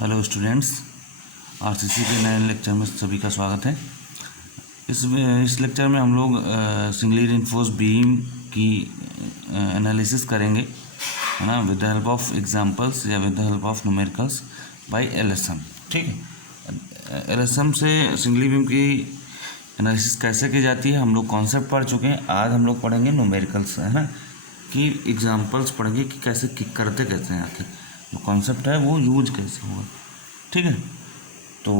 Hello students, RCC के नए lecture में सभी का स्वागत है। इस लेक्चर में हम लोग सिंगली रिइंफोर्स्ड बीम की एनालिसिस करेंगे, है ना, with the help of examples या with the help of numericals by LSM. ठीक है, एलएसएम से सिंगली बीम की एनालिसिस कैसे की जाती है हम लोग कॉन्सेप्ट पढ़ चुके हैं। आज हम लोग पढ़ेंगे न्यूमेरिकल्स, है ना, कि एग्जांपल्स पढ़ेंगे कि कैसे किक करते कैसे हैं, आखिर जो कॉन्सेप्ट है वो यूज कैसे होगा। ठीक है, तो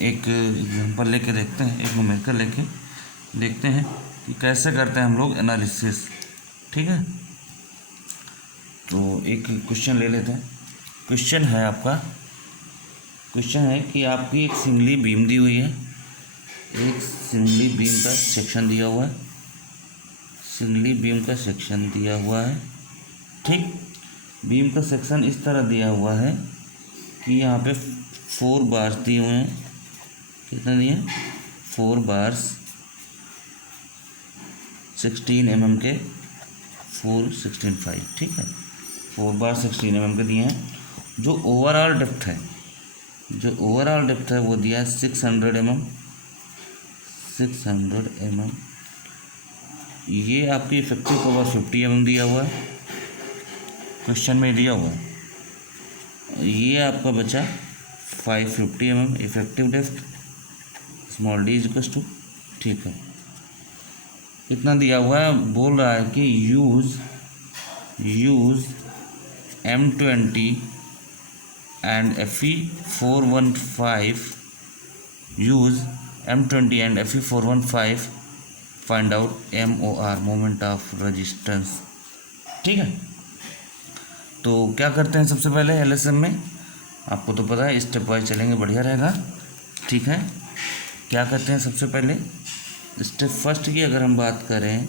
एक एग्जांपल लेके देखते हैं, एक न्यूमेरिकल लेके देखते हैं कि कैसे करते हैं हम लोग एनालिसिस। ठीक है, तो एक क्वेश्चन ले लेते हैं। क्वेश्चन है कि आपकी एक सिंगली बीम दी हुई है, एक सिंगली बीम का सेक्शन दिया हुआ है, सिंगली बीम का सेक्शन दिया हुआ है। ठीक, बीम का सेक्शन इस तरह दिया हुआ है कि यहाँ पे 4 बार्स दिए हुए हैं। कितने दिए? 4 बार्स 16 mm के, 4 16 5। ठीक है, 4 बार 16 mm के दिए हैं। जो ओवरऑल डेप्थ है वो दिया है 600 mm। 600 mm। ये आपकी इफेक्टिव कवर 50 mm दिया हुआ है, क्वेश्चन में दिया हुआ है। ये आपका बचा 550 mm effective depth, small d equals to. ठीक है, इतना दिया हुआ है। बोल रहा है कि use M20 and Fe415, use M20 and Fe415 find out MOR, moment of resistance. ठीक है, तो क्या करते हैं सबसे पहले एलएसएम में, आपको तो पता है, स्टेप वाइज चलेंगे बढ़िया रहेगा। ठीक है, क्या करते हैं सबसे पहले स्टेप फर्स्ट की अगर हम बात करें,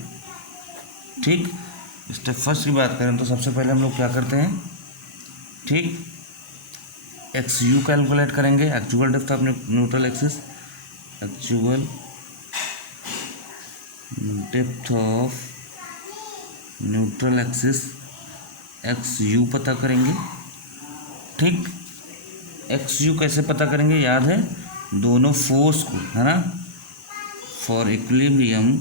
ठीक, स्टेप फर्स्ट की बात करें तो सबसे पहले हम लोग क्या करते हैं, ठीक, XU कैलकुलेट करेंगे, actual depth of neutral axis, actual depth of neutral axis XU पता करेंगे। ठीक, XU कैसे पता करेंगे, याद है, दोनों फोर्स को, है ना, फॉर इक्विलिब्रियम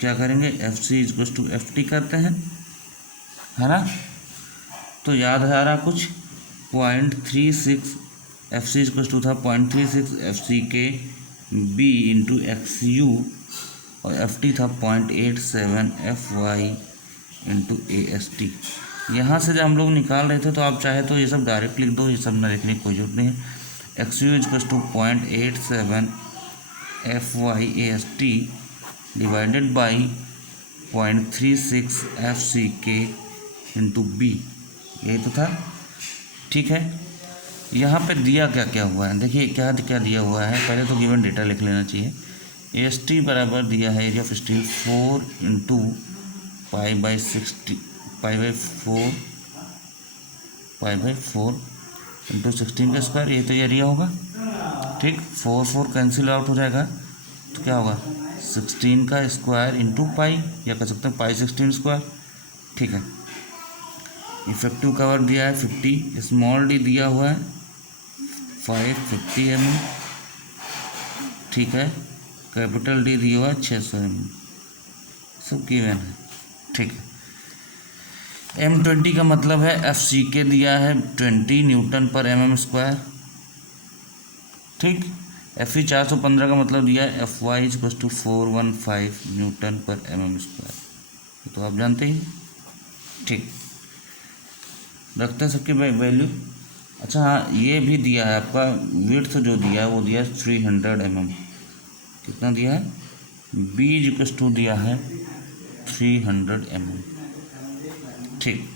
क्या करेंगे, FC इक्वल्स टू FT करते हैं, है ना। तो याद है आ रहा कुछ 0.36 FC इक्वल्स टू था 0.36 FC के B इंटू XU, और FT था 0.87 FY इंटू AST। यहाँ से जब हम लोग निकाल रहे थे तो आप चाहे तो ये सब डायरेक्ट लिख दो, ये सब ना लिखने की कोई जरूरत नहीं है। XU equals to 0.87 FY AST divided by 0.36 FCK into B, यही तो था। ठीक है, यहाँ पे दिया क्या क्या हुआ है, देखिए क्या क्या दिया हुआ है। पहले तो गिवन डेटा लिख लेना चाहिए। AST बराबर दिया है area of steel 4 into pi by 4 into 16 का स्क्वायर, ये तो एरिया होगा। ठीक, 4 कैंसिल आउट हो जाएगा तो क्या होगा, 16 का स्क्वायर इंटू पाई, या कह सकते हैं पाई 16 स्क्वायर। ठीक है, इफेक्टिव कवर दिया है 50, स्मॉल डी दिया हुआ है 550 mm। ठीक है, कैपिटल डी दिया हुआ है 600 mm, सब गिवन है। ठीक है, M20 का मतलब है FCK दिया है 20 न्यूटन पर mm स्क्वायर। ठीक, FE 415 का मतलब दिया है FY इक्वल्स टू 415 न्यूटन पर mm स्क्वायर, तो आप जानते ही। ठीक, रखते हैं सबकी वैल्यू। अच्छा हाँ, ये भी दिया है आपका विड्थ जो दिया है वो दिया है 300 mm। कितना दिया है, B इक्वल्स टू दिया है 300 mm। ठीक,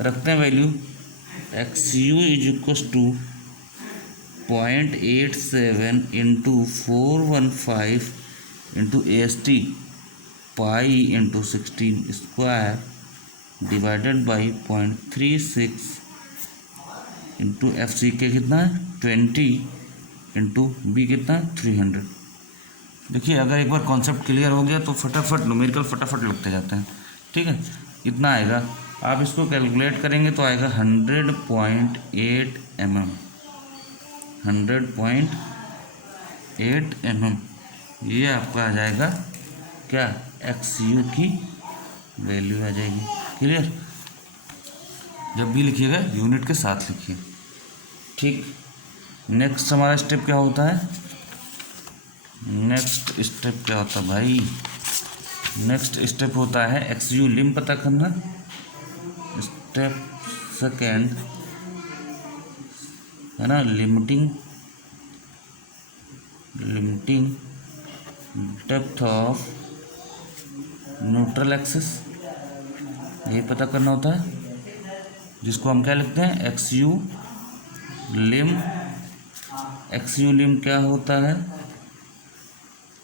रखते हैं value. XU is equals to 0.87 into 415 into AST pi into 16 square divided by 0.36 into FCK कितना है 20 इंटू B कितना है 300। देखिए अगर एक बार कॉन्सेप्ट क्लियर हो गया तो फटाफट न्यूमेरिकल फटाफट लगते जाते हैं। ठीक है, कितना आएगा, आप इसको कैलकुलेट करेंगे तो आएगा 100.8 mm, 100.8 mm। ये आपका आ जाएगा क्या, XU की वैल्यू आ जाएगी। क्लियर, जब भी लिखिएगा यूनिट के साथ लिखिए। ठीक, नेक्स्ट हमारा स्टेप क्या होता है, नेक्स्ट स्टेप क्या होता है भाई, नेक्स्ट स्टेप होता है XU लिम पता करना। स्टेप सेकेंड है ना, limiting depth of neutral axis, ये पता करना होता है, जिसको हम क्या लिखते हैं, XU लिम। XU लिम क्या होता है,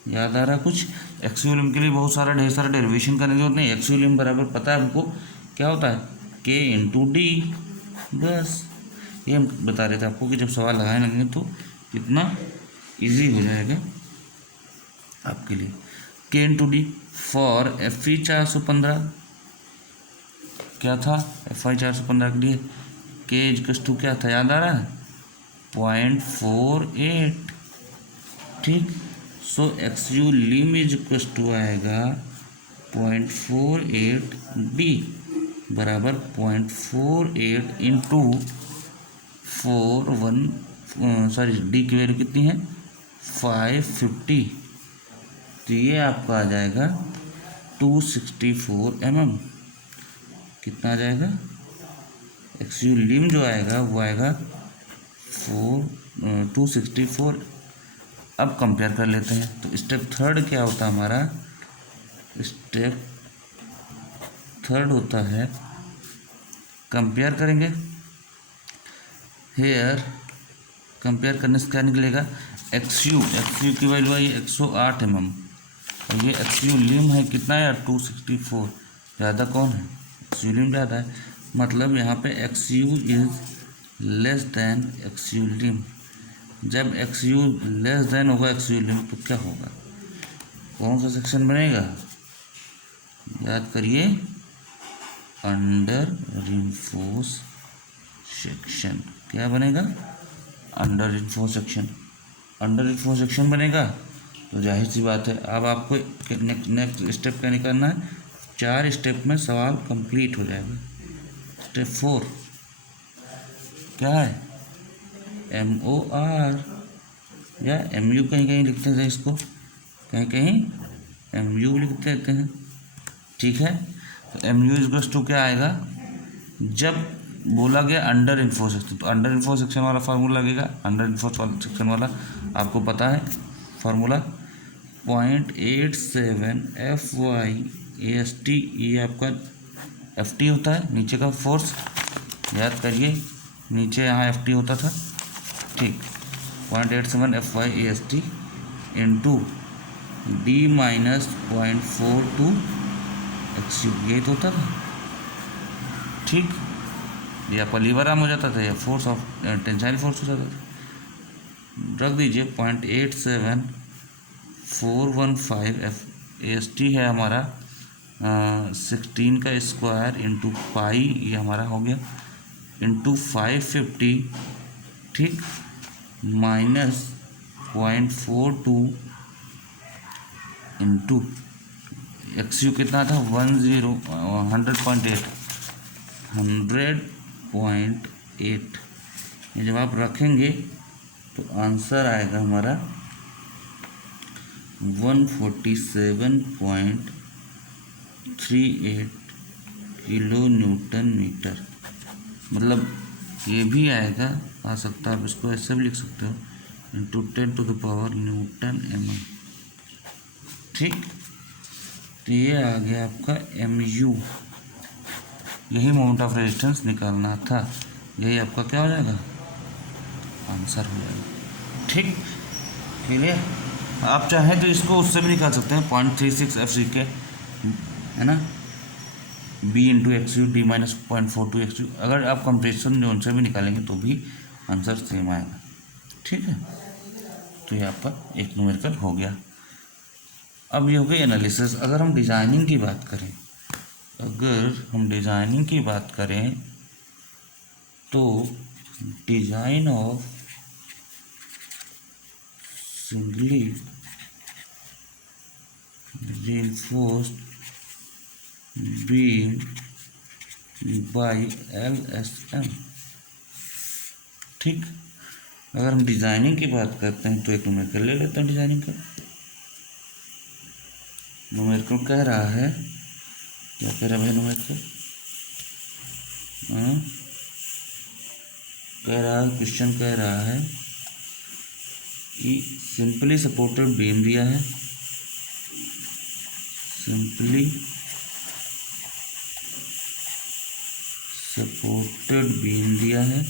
याद आ रहा कुछ, XU लिम के लिए बहुत सारा ढेर सारा डेरिवेशन करने की होती है। XU लिम बराबर पता है हमको क्या होता है, K इंटू डी। बस ये हम बता रहे थे आपको कि जब सवाल लगाने लगेंगे तो कितना इजी हो जाएगा आपके लिए। K into D for FE 415 क्या था, FI 415 के लिए K इक्वल्स टू क्या था, याद आ रहा है, 0.48। ठीक, so XU lim is equals to आएगा 0.48 डी बराबर 0.48 इंटू 4 डी की वैल्यू कितनी है 550, तो ये आपका आ जाएगा 264 mm। कितना आ जाएगा, XU लिम जो आएगा वो आएगा 264। अब कंपेयर कर लेते हैं, तो स्टेप थर्ड क्या होता है हमारा, स्टेप थर्ड होता है कंपेयर करेंगे। हेयर कंपेयर करने से क्या निकलेगा, XU की वैल्यू आई 108 mm और ये XU लिम है कितना है 264, ज़्यादा कौन है, XU लिम ज़्यादा है, मतलब यहाँ पे XU is less then XU लिम। जब XU लेस दैन होगा XU लिम तो क्या होगा, कौन सा सेक्शन बनेगा, याद करिए, अंडर रिइंफोर्स सेक्शन। क्या बनेगा, under reinforce section. Under reinforce section बनेगा तो जाहिर सी बात है अब आपको नेक्स्ट स्टेप क्या निकालना है, 4 स्टेप में सवाल कंप्लीट हो जाएगा। स्टेप 4 क्या है, MOR या MU कहीं कहीं लिखते हैं इसको, कहीं कहीं MU लिखते रहते हैं। ठीक है, तो MU इक्वल्स टू क्या आएगा, जब बोला गया अंडर इन्फोर्स सेक्शन तो अंडर इन्फोर्स सेक्शन वाला फार्मूला लगेगा। अंडर इन्फोर्स सेक्शन वाला आपको पता है फार्मूला 0.87 FY/AST, ये आपका FT होता है, नीचे का फोर्स, याद करिए नीचे यहाँ FT होता था। ठीक, 0.87 FY/AST into D minus 0.42 XU, ये तो होता था। ठीक, ये आपका लीवर आर्म हो जाता था या फोर्स ऑफ टेंसाइल फोर्स हो जाता था। रख दीजिए 0.87 AST है हमारा 16 का स्क्वायर इंटू पाई, ये हमारा हो गया, इंटू 550। ठीक, माइनस 0.42 इंटू XU कितना था 100.8 ये जब आप रखेंगे तो आंसर आएगा हमारा 147.38 किलो न्यूटन मीटर। मतलब ये भी आएगा, आ सकता है, आप इसको ऐसे भी लिख सकते हो, इंटू 10⁻⁴ न्यूटन mm। ठीक, तो ये आ गया आपका MU, यही मोमेंट ऑफ रेजिस्टेंस निकालना था, यही आपका क्या हो जाएगा, आंसर हो जाएगा। ठीक, क्लियर। आप चाहें तो इसको उससे भी निकाल सकते हैं 0.36 FCK है ना, B into XU D minus 0.42 XU, अगर आप कंप्रेशन जोन से भी निकालेंगे तो भी आंसर सेम आएगा। ठीक है, तो ये आपका एक न्यूमेरिकल हो गया। अब ये हो गई एनालिसिस। अगर हम डिज़ाइनिंग की बात करें, तो design of singly reinforced beam by LSM। ठीक, अगर हम डिज़ाइनिंग की बात करते हैं तो एक न्यूमेरिकल ले लेते हैं। डिज़ाइनिंग का न्यूमेरिकल कह रहा है, क्या कह रहा है भाई न्यूमेरिकल? क्वेश्चन कह रहा है कि सिंपली सपोर्टेड बीम दिया है, सिंपली सपोर्टेड बीम दिया है,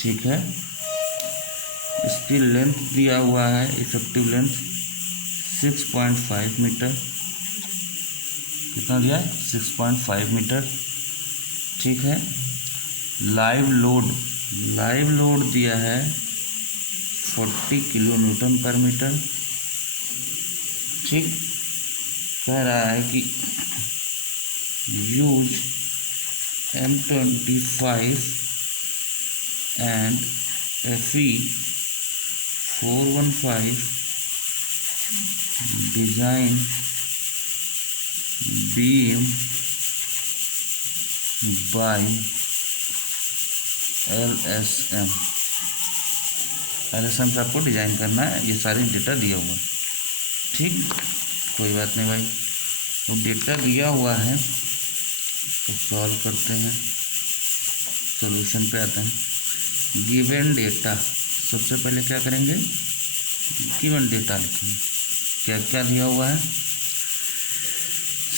ठीक है। इसकी लेंथ दिया हुआ है, इफेक्टिव लेंथ 6.5 मीटर। कितना दिया है? 6.5 मीटर, ठीक है। लाइव लोड दिया है 40 किलो न्यूटन पर मीटर, ठीक। कह रहा है कि use M25 and FE415 design beam by LSM से आपको डिज़ाइन करना है। ये सारी डेटा दिया हुआ है, ठीक। कोई बात नहीं भाई, तो डेटा दिया हुआ है तो सॉल्व करते हैं, सॉल्यूशन पे आते हैं। गिवन डेटा, सबसे पहले क्या करेंगे? गिवन डेटा लिखेंगे। क्या क्या दिया हुआ है?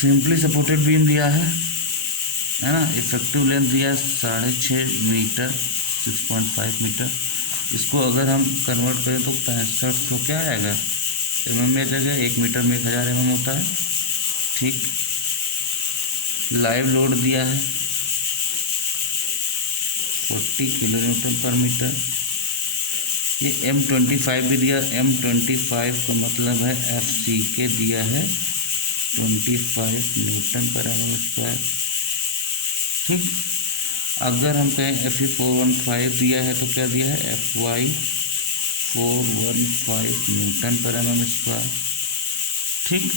सिंपली सपोर्टेड बीम दिया है ना। इफेक्टिव लेंथ दिया है 6.5 मीटर, 6.5 मीटर। इसको अगर हम कन्वर्ट करें तो 6500 क्या आएगा? mm में जगह 1 मीटर में 1000 mm होता है, ठीक। लाइव लोड दिया है 40 किलो न्यूटन पर मीटर। ये M25 भी दिया, M25 का मतलब है FCK दिया है 25 न्यूटन पर mm स्क्वायर, ठीक। अगर हम कहें FE415 दिया है तो क्या दिया है? FY415 न्यूटन पर mm स्क्वायर, ठीक।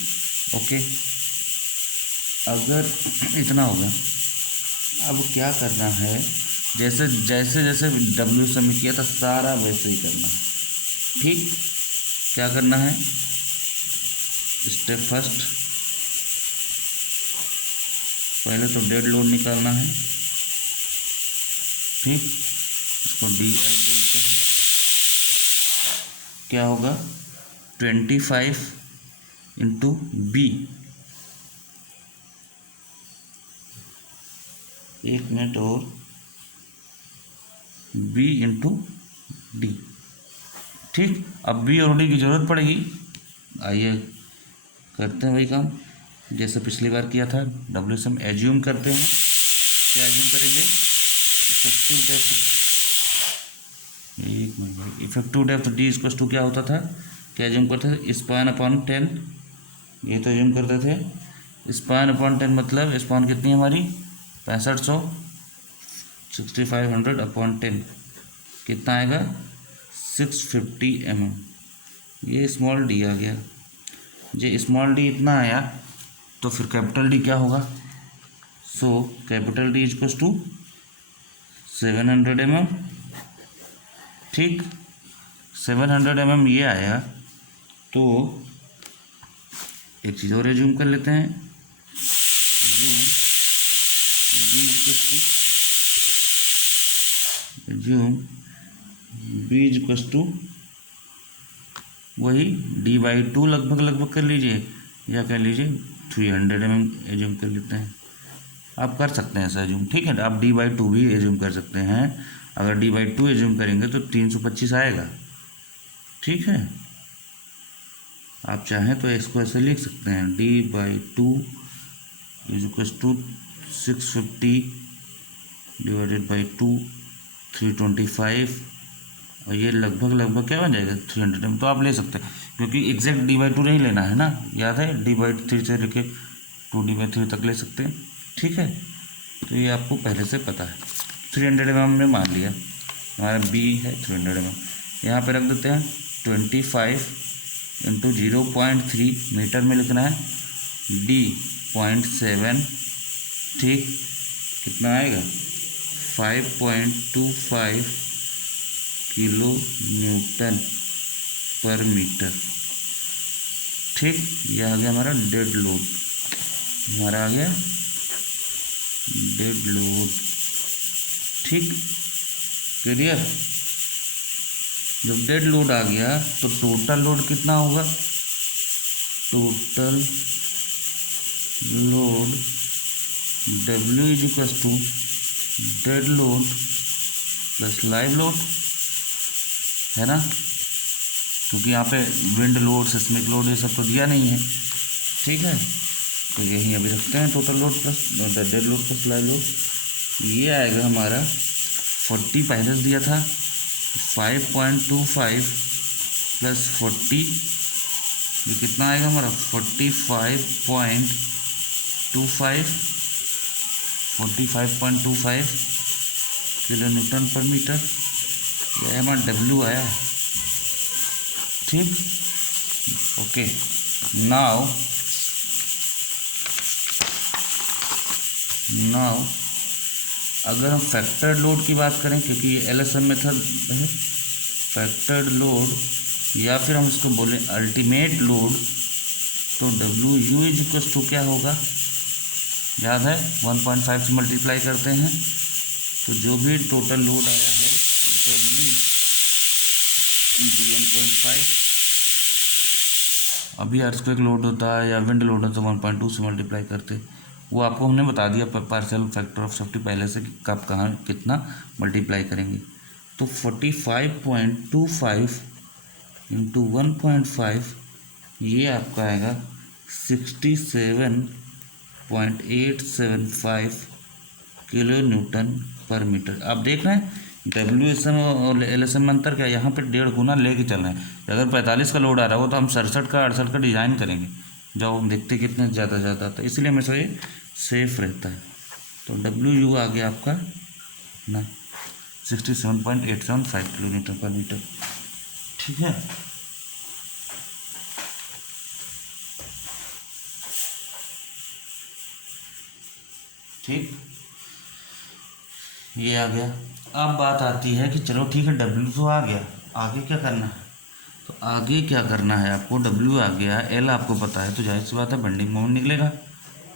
ओके, अगर इतना होगा, अब क्या करना है? जैसे WSM में किया था सारा वैसे ही करना है, ठीक। क्या करना है? स्टेप फर्स्ट, पहले तो डेड लोड निकालना है, ठीक। इसको DL बोलते हैं। क्या होगा? 25 इंटू B, 1 मिनट और, B इंटू D, ठीक। अब B और D की ज़रूरत पड़ेगी। आइए करते हैं वही काम जैसे पिछली बार किया था। WSM एज्यूम करते हैं। क्या एज्यूम करेंगे? इफेक्टिव डेप्थ, एक मिनट भाई, effective depth D equal to क्या होता था? क्या एज्यूम करते थे? स्पान अपॉन 10, ये तो एज्यूम करते थे। स्पान अपॉन 10 मतलब स्पान कितनी है हमारी? 6500, 6500 अपॉन 10 कितना आएगा? 650 mm। ये स्मॉल d आ गया। जो स्मॉल d इतना आया तो फिर कैपिटल D क्या होगा? So capital D equal to 700 mm, ठीक। 700 mm ये आया तो एक चीज़ और एज्यूम कर लेते हैं। B इक्वल टू वही D/2 लगभग कर लीजिए, या कह लीजिए 300 mm एज्यूम कर लेते हैं। आप कर सकते हैं ऐसा एज्यूम, ठीक है। आप D/2 भी एज्यूम कर सकते हैं। अगर D/2 एज्यूम करेंगे तो 325 आएगा, ठीक है। आप चाहें तो इसको ऐसे लिख सकते हैं, D/2 is equal to 650 divided by 2, 325, और ये लगभग क्या बन जाएगा? 300 mm। तो आप ले सकते हैं। क्योंकि एग्जैक्ट d/2 नहीं लेना है ना, याद है, d/3 से लेके 2d/3 तक ले सकते हैं, ठीक है। तो ये आपको पहले से पता है। 300 mm हमने मान लिया, हमारा b है 300 mm। यहाँ पे रख देते हैं 25 × 0.3 मीटर में लिखना है, d.7, ठीक, कितना आएगा 5.25 किलो न्यूटन पर मीटर, ठीक। ये आ गया हमारा डेड लोड, हमारा आ गया डेड लोड, ठीक, क्लियर। जब डेड लोड आ गया तो टोटल लोड कितना होगा, total load W = dead load plus live load, है ना, क्योंकि यहाँ पे विंड लोड, सिस्मिक लोड ये सब तो दिया नहीं है, ठीक है। तो यही अभी रखते हैं total load plus dead load plus live load. ये आएगा हमारा 40 पहले से दिया था, 5.25 प्लस 40, ये कितना आएगा हमारा 45.25 किलो न्यूटन पर मीटर, यह हमारा W आया, ठीक, ओके। नाउ अगर हम फैक्टर्ड लोड की बात करें, क्योंकि ये LSM मेथड है, फैक्टर्ड लोड या फिर हम इसको बोलें अल्टीमेट लोड, तो WU = क्या होगा, याद है 1.5 से मल्टीप्लाई करते हैं, तो जो भी टोटल लोड आया है W × 1.5, अभी अर्थक्वेक लोड होता है या विंड लोड होता है 1.2 से मल्टीप्लाई करते, वो आपको हमने बता दिया पार्शियल फैक्टर ऑफ सेफ्टी पहले से कि कब कहाँ कितना मल्टीप्लाई करेंगे। तो 45.25 × 1.5 ये आपका आएगा 67.875 किलो न्यूटन पर मीटर। आप देख रहे हैं WSM और LSM में अंतर क्या है, यहाँ पे 1.5 गुना लेके चल रहे हैं। अगर 45 का लोड आ रहा हो तो हम 67 का 68 का डिज़ाइन करेंगे, जब हम देखते कितने ज़्यादा आता है, इसलिए हमेशा ये सेफ रहता है। तो WU आ गया आपका ना 67.875 किलो न्यूटन पर मीटर, ठीक है। ठीक, ये आ गया। अब बात आती है कि चलो ठीक है W तो आ गया, आगे क्या करना है, तो आगे क्या करना है आपको, W आ गया, L आपको पता है, तो जाहिर सी बात है बेंडिंग मोमेंट निकलेगा,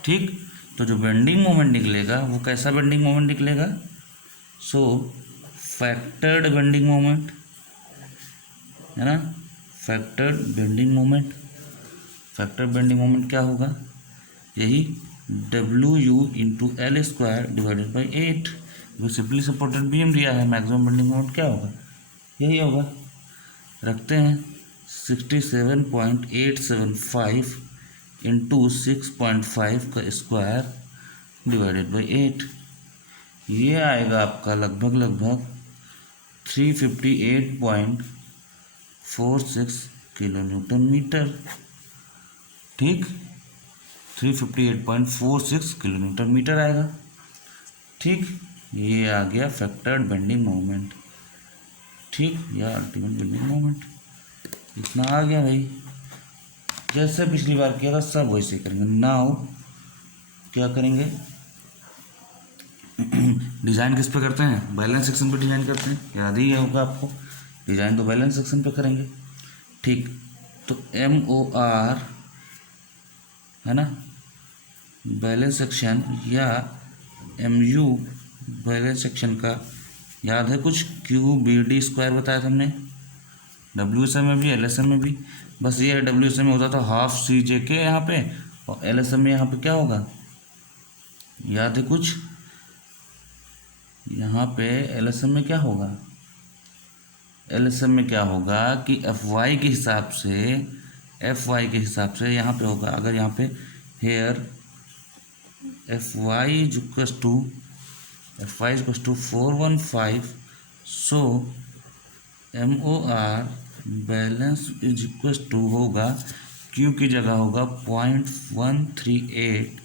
ठीक। तो जो बेंडिंग मोमेंट निकलेगा वो कैसा बेंडिंग मोमेंट निकलेगा, सो फैक्टर्ड बेंडिंग मोमेंट, है ना, factored bending moment. Factored bending moment क्या होगा, यही WU × L² / 8, वो सिंपली सपोर्टेड बीम दिया है, मैक्सिमम बेंडिंग मोमेंट क्या होगा, यही होगा। रखते हैं 67.875 × 6.5 का स्क्वायर / 8, ये आएगा आपका लगभग 358.46 किलो न्यूटन मीटर, ठीक, 358.46 किलो न्यूटन मीटर आएगा, ठीक। ये आ गया फैक्टर्ड बेंडिंग मोमेंट, ठीक, या अल्टीमेट बेंडिंग मोमेंट, इतना आ गया भाई। जैसे पिछली बार किया था सब वैसे करेंगे। नाउ क्या करेंगे, डिज़ाइन किस पे करते हैं, बैलेंस सेक्शन पे डिज़ाइन करते हैं, याद ही होगा आपको, डिज़ाइन तो बैलेंस सेक्शन पे करेंगे, ठीक। तो MOR है ना बैलेंस सेक्शन, या MU बैलेंस सेक्शन का याद है कुछ, QBD² बताया था हमने, WSM में भी LSM में भी, बस ये WSM में होता था हाफ CJK यहाँ पे, और LSM में यहाँ पे क्या होगा, याद है कुछ, यहाँ पे LSM में क्या होगा, LSM में क्या होगा कि FY के हिसाब से यहाँ पे होगा, अगर यहाँ पे here FY = 415, so MOR balance is equal to होगा क्यू की जगह होगा 0.138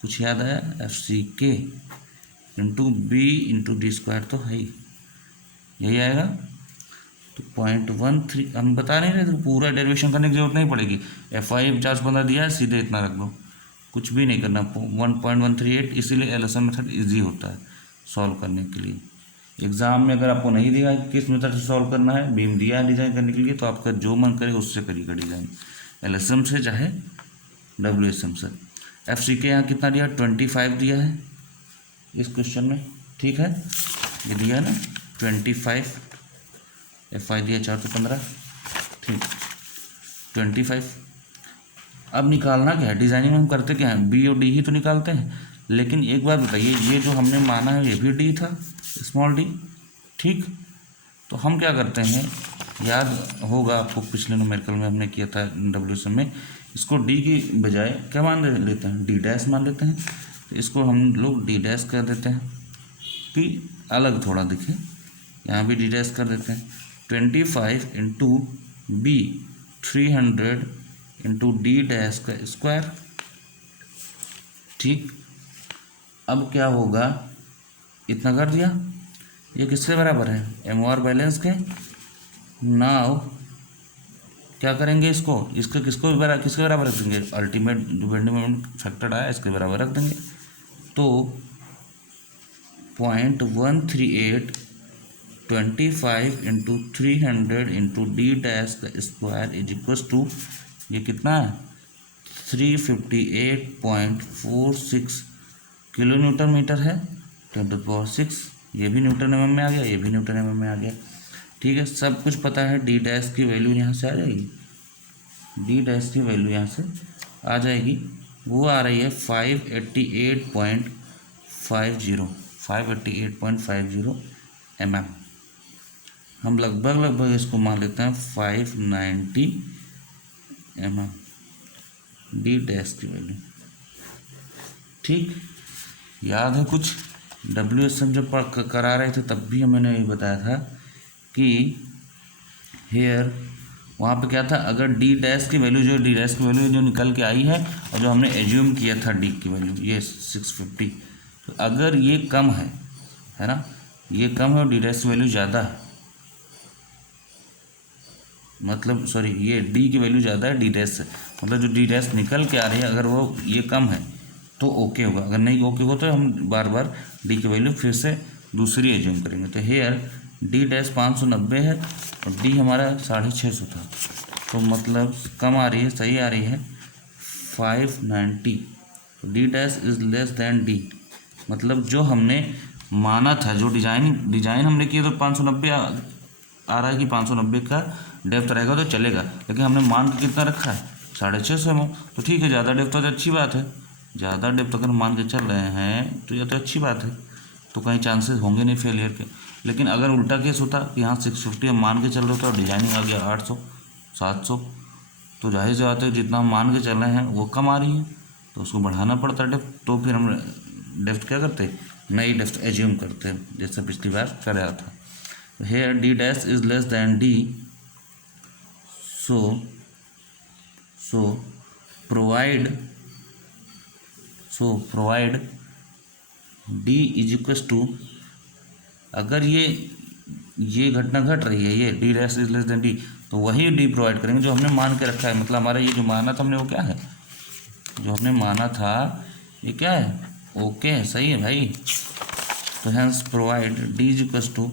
कुछ याद आया FCK into B into D square तो है ही, यही आएगा। तो 0.13 हम बता नहीं रहे तो पूरा डेरिवेशन करने की जरूरत नहीं पड़ेगी। FI 50-15 दिया है, सीधे इतना रख दो, कुछ भी नहीं करना। 1.138 इसीलिए LSM मेथड इजी होता है सॉल्व करने के लिए। एग्ज़ाम में अगर आपको नहीं दिया है किस मेथड से सॉल्व करना है, बीम दिया है डिज़ाइन करने के लिए, तो आपका जो मन करे उससे करिएगा डिज़ाइन, LSM से चाहे WSM से। FCK यहाँ कितना दिया 25 दिया है इस क्वेश्चन में, ठीक है, ये दिया है ना 25, FI दिया 415, ठीक 25। अब निकालना क्या है, डिज़ाइनिंग में हम करते क्या हैं, B और D ही तो निकालते हैं। लेकिन एक बात बताइए, ये जो हमने माना है ये भी D था, स्मॉल d, ठीक। तो हम क्या करते हैं, याद होगा आपको पिछले न्यूमेरिकल में हमने किया था WSM में, इसको D की बजाय क्या मान लेते हैं, D डैश मान लेते हैं। तो इसको हम लोग D डैश कर देते हैं कि अलग थोड़ा दिखे, यहाँ भी D डैश कर देते हैं। 25 into B 300 into D dash का स्क्वायर, ठीक। अब क्या होगा, इतना कर दिया, ये किसके बराबर है, MOR बैलेंस के। नाउ क्या करेंगे, इसको किसके बराबर रख देंगे, अल्टीमेट जो बेंडिंग मोमेंट फैक्टर आया इसके बराबर रख देंगे। तो 0.138 25 इंटू 300 इंटू D डैश का स्क्वायर इज इक्वल टू, ये कितना है 358.46 किलो न्यूटन मीटर है, 10⁶। ये भी न्यूटन mm में आ गया, ये भी न्यूटन mm में आ गया, ठीक है। सब कुछ पता है, D डैश की वैल्यू यहाँ से आ जाएगी, D डैश की वैल्यू यहाँ से आ जाएगी, वो आ रही है 588.50 mm। हम लगभग इसको मान लेते हैं 590 mm D डैश की वैल्यू, ठीक। याद है कुछ WSM जब करा रहे थे तब भी मैंने ये बताया था कि हेयर वहाँ पे क्या था, अगर D डैश की वैल्यू जो निकल के आई है और जो हमने एज्यूम किया था D की वैल्यू ये 650, तो अगर ये कम है ना, ये कम है और D डैश की वैल्यू ज़्यादा है, मतलब सॉरी ये D की वैल्यू ज़्यादा है D डैश से, मतलब जो D डैश निकल के आ रही है अगर वो ये कम है तो ओके होगा, अगर नहीं ओके हो तो हम बार बार D की वैल्यू फिर से दूसरी एज्यूम करेंगे। तो हेयर D डैश 590 है और D हमारा 650 था, तो मतलब कम आ रही है, सही आ रही है 590। तो D dash is less than D, मतलब जो हमने माना था, जो डिज़ाइन हमने किया तो 590 आ रहा है कि 590 का डेप्थ रहेगा तो चलेगा, लेकिन हमने मान के कितना रखा है 650 mm, तो ठीक है, ज़्यादा डेप्थ तो अच्छी बात है, ज़्यादा डेप्थ अगर मान के चल रहे हैं तो ये तो अच्छी बात है, तो कहीं चांसेस होंगे नहीं फेलियर के। लेकिन अगर उल्टा केस होता कि यहाँ 650 हम मान के चल रहे होते और डिजाइनिंग आ गया 800 700, तो जाहिर सी बात है जितना हम मान के चल रहे हैं वो कम आ रही है, तो उसको बढ़ाना पड़ता है डेप्थ। तो फिर हम डेप्थ क्या करते, नई डेप्थ एज्यूम करते हैं, जैसा पिछली बार कराया था। Here D dash is less than D, so provide D is equal to, अगर ये घटना घट रही है, ये D dash is less than D, तो वही D प्रोवाइड करेंगे जो हमने मान के रखा है, मतलब हमारा ये जो माना था हमने वो क्या है, जो हमने माना था ये क्या है, ओके है, सही है भाई। तो hence provide D is equal to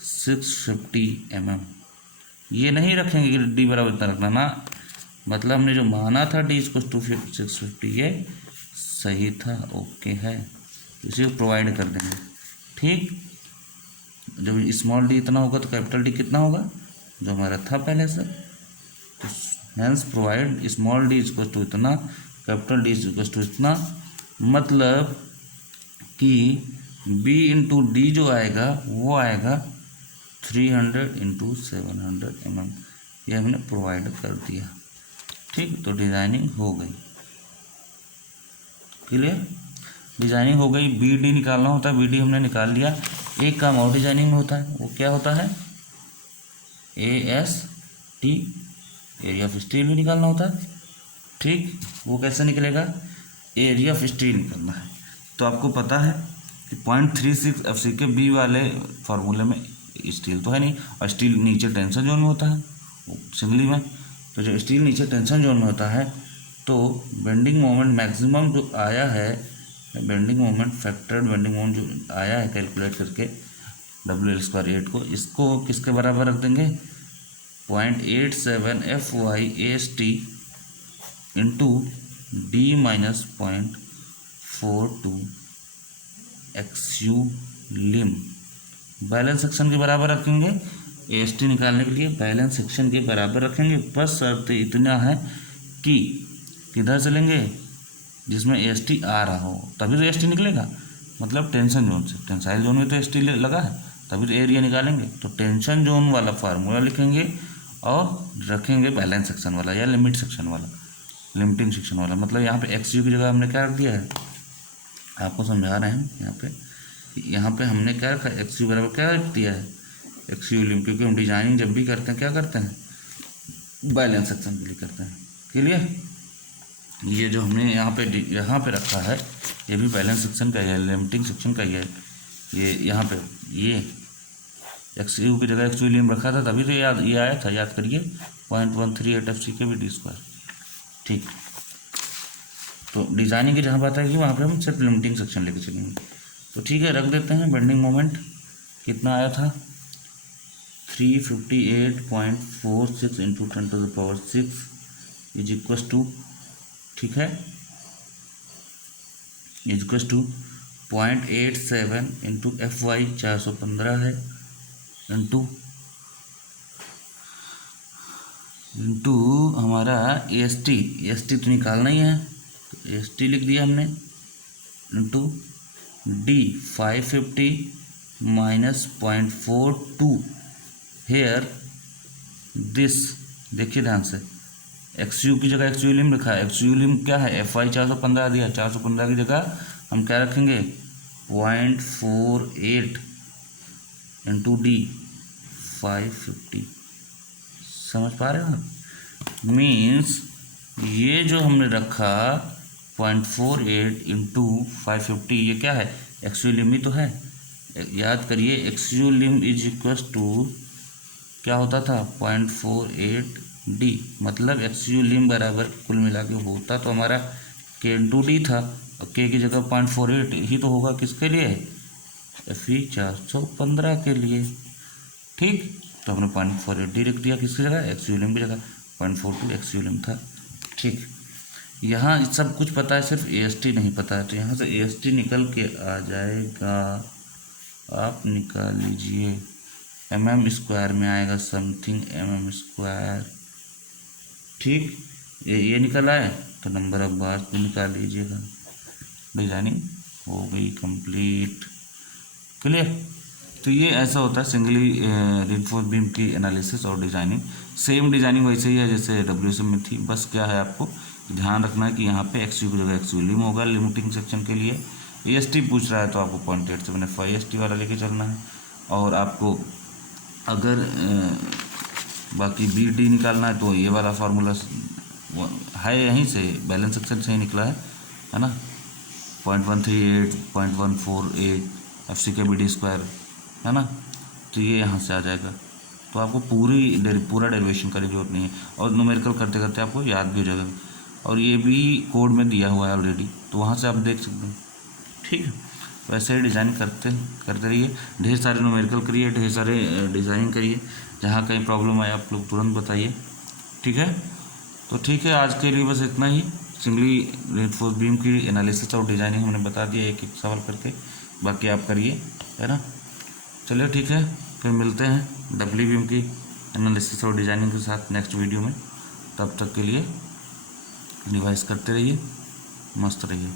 650 mm, ये नहीं रखेंगे कि D बराबर इतना रखना ना, मतलब हमने जो माना था D इज इक्वल टू 650 ये सही था, ओके है, इसी को प्रोवाइड कर देंगे, ठीक। जब स्मॉल d इतना होगा तो कैपिटल D कितना होगा, जो हमारा था पहले से। तो hence provide small d is equal to इतना, capital D is equal to इतना, मतलब कि B इंटू D जो आएगा वो आएगा 300 इंटू 700 mm, ये हमने प्रोवाइड कर दिया, ठीक। तो डिज़ाइनिंग हो गई, क्लियर, डिज़ाइनिंग हो गई। BD निकालना होता है, BD हमने निकाल लिया। एक काम और डिज़ाइनिंग में होता है, वो क्या होता है, AS ठीक, एरिया ऑफ स्टील भी निकालना होता है। ठीक, वो कैसे निकलेगा, एरिया ऑफ स्टील निकलना है। तो आपको पता है कि 0.36 FCK बी वाले फार्मूले में स्टील तो है नहीं, और स्टील नीचे टेंशन जोन में होता है सिंगली में। तो जो स्टील नीचे टेंशन जोन में होता है तो बेंडिंग मोमेंट मैक्सिमम जो आया है, bending moment factor bending moment जो आया है कैलकुलेट करके WL² को, इसको किसके बराबर रख देंगे, 0.87 FYAST into D minus 0.42 XU लिम बैलेंस सेक्शन के बराबर रखेंगे। AST निकालने के लिए बैलेंस सेक्शन के बराबर रखेंगे, बस शर्त इतना है कि किधर से लेंगे, जिसमें AST आ रहा हो तभी तो AST निकलेगा, मतलब टेंशन जोन से। टेंसाइल जोन में तो AST लगा है तभी तो एरिया निकालेंगे। तो टेंशन जोन वाला फार्मूला लिखेंगे और रखेंगे बैलेंस सेक्शन वाला या लिमिट सेक्शन वाला, लिमिटिंग सेक्शन वाला। मतलब यहाँ पे XU की जगह हमने क्या रख दिया है, आपको समझा रहे हैं। यहाँ पे हमने क्या रखा है, XU बराबर क्या रख दिया है, XU लिम, क्योंकि हम डिजाइनिंग जब भी करते हैं क्या करते हैं, बैलेंस सेक्शन के लिए करते हैं। क्लियर, ये जो हमने यहाँ पे रखा है ये भी बैलेंस सेक्शन का ही है, लिमिटिंग सेक्शन का ही है। ये यहाँ पे ये XU की जगह XU लिम रखा था तभी तो ये आया था, याद करिए 0.138 FCK BD²। ठीक, तो डिजाइनिंग की जहाँ बात आएगी वहाँ पे हम सिर्फ लिमिटिंग सेक्शन लेके चलेंगे। तो ठीक है, रख देते हैं। बेंडिंग मोमेंट कितना आया था, 358.46 इंटू 10⁶ इज इक्वस टू, ठीक है, is equals to 0.87 into FY 415 है इंटू हमारा AST तो निकालना ही है, तो AST लिख दिया हमने, into D 550 minus 0.42 here this. देखिए ध्यान से, XU की जगह XU लिम लिखा है, XU लिम क्या है, FY 415 दिया, 415 की जगह हम क्या रखेंगे 0.48 इंटू D 550। समझ पा रहे हो आप, मीन्स ये जो हमने रखा 0.48 इंटू 550 ये क्या है, XU लिम ही तो है। याद करिए XU lim is equals to क्या होता था 0.48 D, मतलब XU लिम बराबर कुल मिला के होता तो हमारा K इंटू D था, और K की जगह 0.48 ही तो होगा किसके लिए, FE 415 के लिए। ठीक, तो हमने 0.48 D रख दिया किसकी जगह, XU लिम की जगह, 0.42 XU लिम था। ठीक, यहाँ सब कुछ पता है, सिर्फ AST नहीं पता है, तो यहाँ से AST निकल के आ जाएगा, आप निकाल लीजिए, mm² में आएगा, समथिंग mm²। ठीक, ये निकल आए तो नंबर ऑफ बार्स भी निकाल लीजिएगा। डिजाइनिंग हो गई कंप्लीट। क्लियर, तो ये ऐसा होता है सिंगली रिइंफोर्स्ड बीम की एनालिसिस और डिजाइनिंग। सेम डिजाइनिंग वैसे ही है जैसे WSM में थी, बस क्या है आपको ध्यान रखना है कि यहाँ पे XU की जगह XU लिम होगा लिमिटिंग सेक्शन के लिए। AST पूछ रहा है तो आपको 0.87 FYAST वाला लेके चलना है, और आपको अगर बाकी BD निकालना है तो ये वाला फार्मूला है, यहीं से बैलेंस सेक्शन से ही निकला है ना, 0.138 0.148 FCK BD² है ना, तो ये यहाँ से आ जाएगा। तो आपको पूरा डेरिवेशन करने की जरूरत नहीं है, और न्यूमेरिकल करते करते आपको याद भी हो जाएगा, और ये भी कोड में दिया हुआ है ऑलरेडी, तो वहाँ से आप देख सकते हैं। ठीक है, वैसे ही डिज़ाइन करते रहिए, ढेर सारे न्यूमेरिकल करिए, ढेर सारे डिज़ाइनिंग करिए, जहाँ कहीं प्रॉब्लम आए आप लोग तुरंत बताइए। ठीक है, तो ठीक है, आज के लिए बस इतना ही। सिंगली रिइंफोर्स्ड बीम की एनालिसिस और डिज़ाइनिंग हमने बता दिया एक एक सवाल करके, बाकी आप करिए, है ना। चलिए ठीक है, फिर मिलते हैं डब्ल्यू बीम की एनालिसिस और डिज़ाइनिंग के साथ नेक्स्ट वीडियो में। तब तक के लिए रिवाइज करते रहिए, मस्त रहिए।